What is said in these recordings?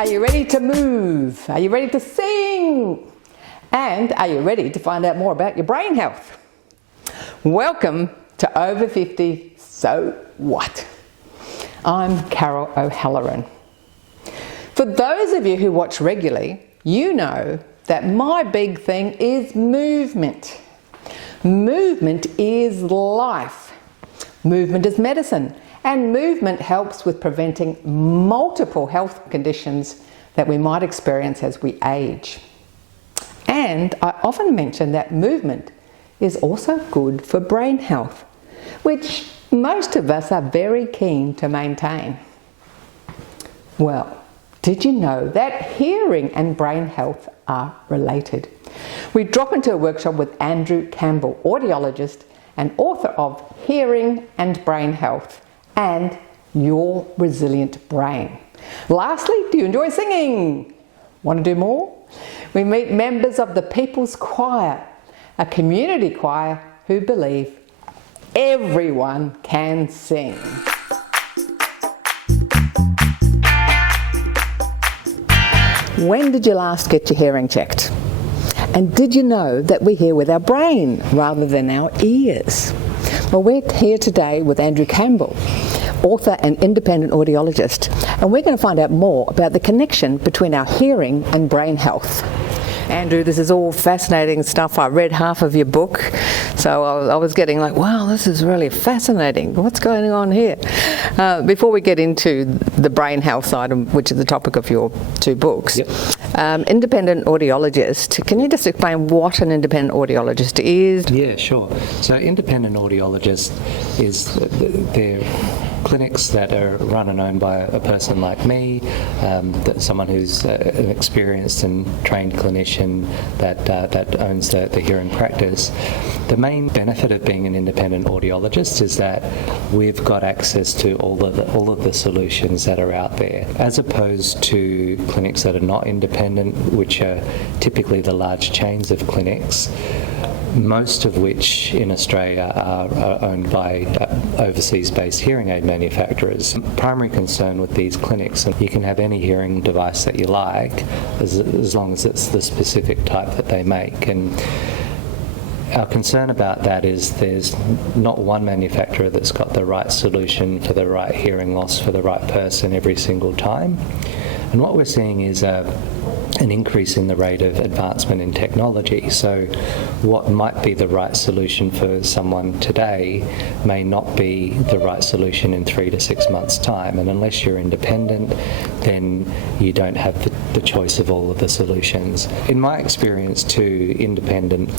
Are you ready to move? Are you ready to sing? And are you ready to find out more about your brain health? Welcome to Over 50, So What? I'm Carol O'Halloran. For those of you who watch regularly, you know that my big thing is movement. Movement is life. Movement is medicine. And movement helps with preventing multiple health conditions that we might experience as we age. And I often mention that movement is also good for brain health, which most of us are very keen to maintain. Well, did you know that hearing and brain health are related? We drop into a workshop with Andrew Campbell, audiologist and author of Hearing and Brain Health and Your Resilient Brain. Lastly, do you enjoy singing? Want to do more? We meet members of the People's Choir, a community choir who believe everyone can sing. When did you last get your hearing checked? And did you know that we hear with our brain rather than our ears? Well, we're here today with Andrew Campbell, author and independent audiologist, and we're going to find out more about the connection between our hearing and brain health. Andrew, this is all fascinating stuff. I read half of your book, so I was getting like, wow, this is really fascinating. What's going on here? Before we get into the brain health side, which is the topic of your two books, Yep. Independent audiologist, can you just explain what an independent audiologist is? Yeah, sure. So independent audiologist is they're clinics that are run and owned by a person like me, someone who's an experienced and trained clinician that owns the hearing practice. The main benefit of being an independent audiologist is that we've got access to all of the solutions that are out there, as opposed to clinics that are not independent, which are typically the large chains of clinics, most of which in Australia are owned by overseas-based hearing aid manufacturers. Primary concern with these clinics, and you can have any hearing device that you like, as long as it's the specific type that they make. And our concern about that is there's not one manufacturer that's got the right solution for the right hearing loss for the right person every single time. And what we're seeing is an increase in the rate of advancement in technology. So what might be the right solution for someone today may not be the right solution in 3 to 6 months' time. And unless you're independent, then you don't have the choice of all of the solutions. In my experience too, independent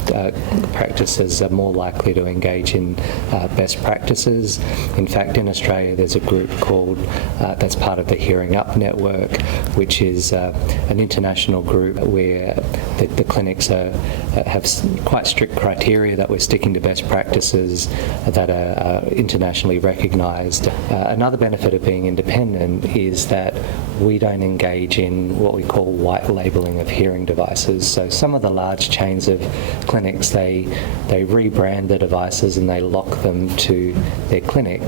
practices are more likely to engage in best practices. In fact, in Australia there's a group called, that's part of the Hearing Up Network, which is an international group where the clinics have quite strict criteria that we're sticking to best practices that are internationally recognised. Another benefit of being independent is that we don't engage in what we call white labelling of hearing devices. So some of the large chains of clinics, they rebrand the devices and they lock them to their clinic,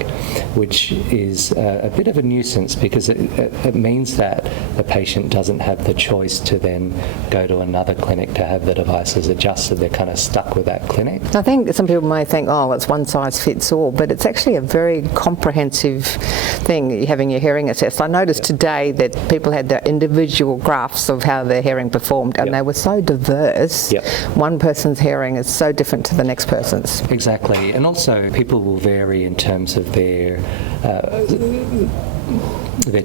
which is a bit of a nuisance because it means that the patient doesn't have the choice to then go to another clinic to have the devices adjusted. They're kind of stuck with that clinic. I think some people may think, oh, it's one size fits all, but it's actually a very comprehensive thing, having your hearing assessed. I noticed today that people had their individual graphs of how their hearing performed, and they were so diverse. One person's hearing is so different to the next person's. Exactly, and also people will vary in terms of their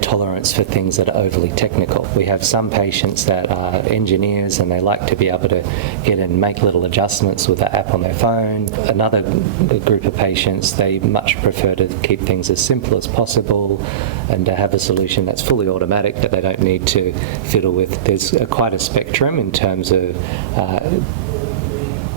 tolerance for things that are overly technical. We have some patients that are engineers and they like to be able to get in and make little adjustments with the app on their phone. Another group of patients, they much prefer to keep things as simple as possible and to have a solution that's fully automatic that they don't need to fiddle with. There's quite a spectrum in terms of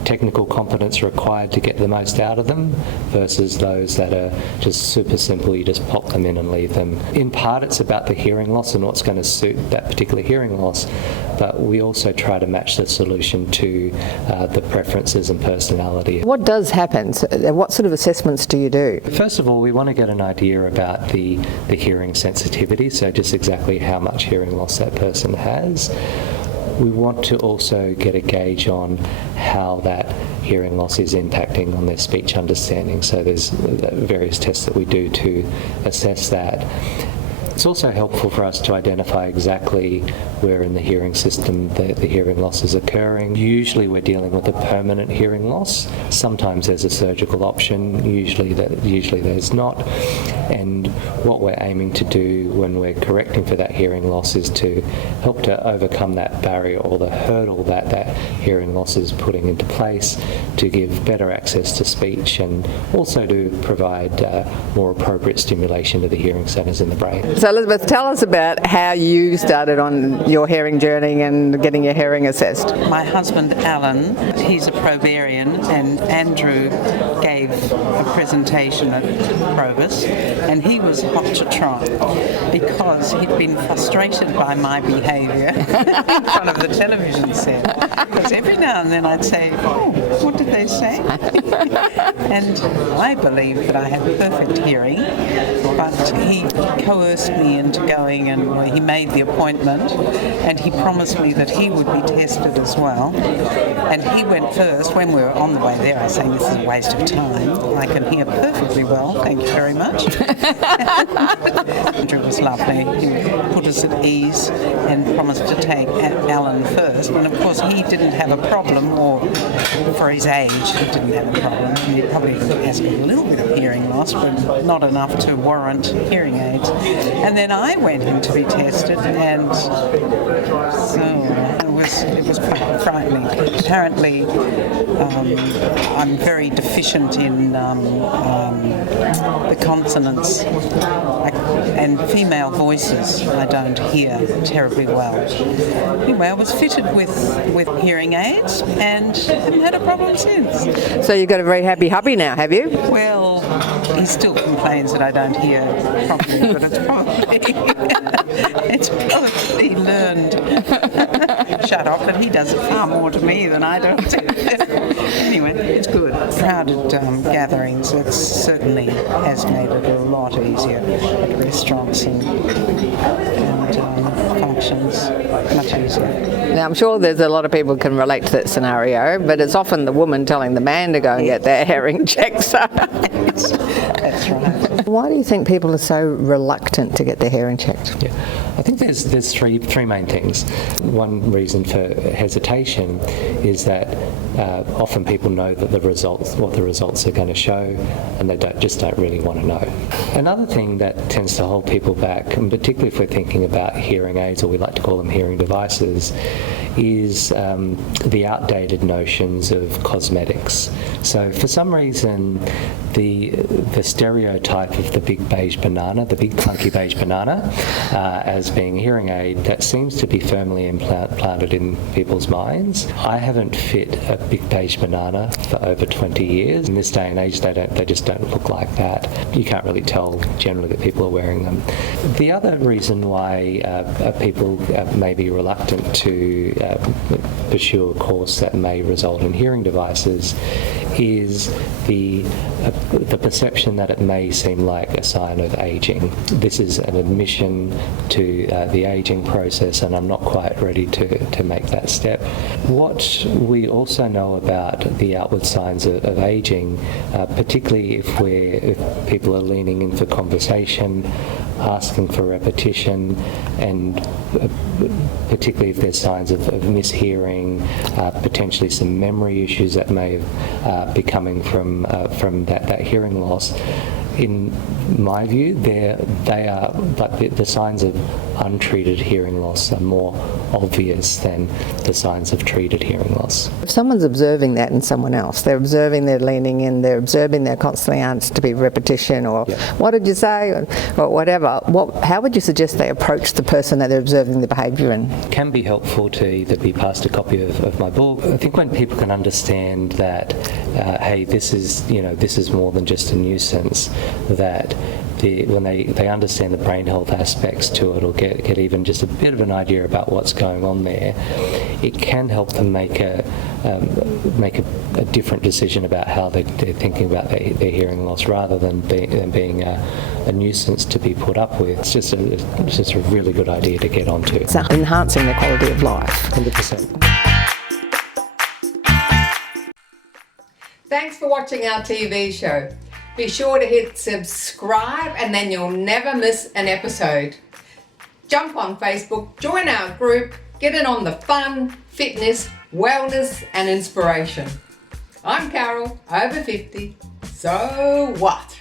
technical competence required to get the most out of them versus those that are just super simple, you just pop them in and leave them. In part it's about the hearing loss and what's going to suit that particular hearing loss, but we also try to match the solution to the preferences and personality. What does happen? What sort of assessments do you do? First of all, we want to get an idea about the hearing sensitivity, so just exactly how much hearing loss that person has. We want to also get a gauge on how that hearing loss is impacting on their speech understanding. So there's various tests that we do to assess that. It's also helpful for us to identify exactly where in the hearing system the hearing loss is occurring. Usually we're dealing with a permanent hearing loss. Sometimes there's a surgical option, usually there's not. And what we're aiming to do when we're correcting for that hearing loss is to help to overcome that barrier or the hurdle that hearing loss is putting into place to give better access to speech and also to provide more appropriate stimulation to the hearing centres in the brain. So Elizabeth, tell us about how you started on your hearing journey and getting your hearing assessed. My husband Alan, he's a Probarian, and Andrew gave a presentation at Probus, and he was hot to trot because he'd been frustrated by my behaviour in front of the television set. Because every now and then I'd say, "Oh, what did they say?" And I believed that I had perfect hearing, but he coerced me into going, and he made the appointment, and he promised me that he would be tested as well. And he went first. When we were on the way there, I was saying, "This is a waste of time. I can hear perfectly well. Thank you very much." Andrew was lovely. He put us at ease and promised to take Alan first. And of course, he didn't have a problem, or for his age, he didn't have a problem. He probably has a little bit of hearing loss, but not enough to warrant hearing aids. And then I went in to be tested, and so it was quite frightening. Apparently, I'm very deficient in the consonants and female voices. I don't hear terribly well. Anyway, I was fitted with hearing aids and haven't had a problem since. So you've got a very happy hubby now, have you? Well, he still complains that I don't hear properly, but it's probably learned. Shut up, but he does it far more to me than I do. Anyway, it's good. Crowded gatherings, it certainly has made it a lot easier at restaurants and functions, much easier. Now, I'm sure there's a lot of people can relate to that scenario, but it's often the woman telling the man to go and get their hearing checked. So. That's right. Why do you think people are so reluctant to get their hearing checked? Yeah. I think there's three main things. One reason for hesitation is that often people know that what the results are going to show, and they just don't really want to know. Another thing that tends to hold people back, and particularly if we're thinking about hearing aids, or we like to call them hearing devices, is the outdated notions of cosmetics. So for some reason, the stereotype of the big beige banana, the big clunky beige banana, as being a hearing aid, that seems to be firmly implanted in people's minds. I haven't fit a big beige banana for over 20 years. In this day and age, they just don't look like that. You can't really tell generally that people are wearing them. The other reason why people may be reluctant to pursue a course that may result in hearing devices is the perception that it may seem like a sign of aging. This is an admission to the aging process, and I'm not quite ready to make that step. What we also know about the outward signs of aging, particularly if people are leaning in for conversation, asking for repetition, and particularly if there's signs of mishearing, potentially some memory issues that may be coming from that hearing loss, in my view, they are, but the signs of untreated hearing loss are more obvious than the signs of treated hearing loss. If someone's observing that in someone else, they're observing they're leaning in, they're observing their constantly answers to be repetition, or what did you say, or whatever, how would you suggest they approach the person that they're observing the behaviour in? It can be helpful to either be passed a copy of my book. I think when people can understand that, hey, this is more than just a nuisance, that when they understand the brain health aspects to it, or get even just a bit of an idea about what's going on there, it can help them make a a different decision about how they're thinking about their hearing loss, rather than being a nuisance to be put up with. It's just a really good idea to get onto. It's enhancing their quality of life. 100%. Thanks for watching our TV show. Be sure to hit subscribe and then you'll never miss an episode. Jump on Facebook, join our group, get in on the fun, fitness, wellness and inspiration. I'm Carol, over 50, so what?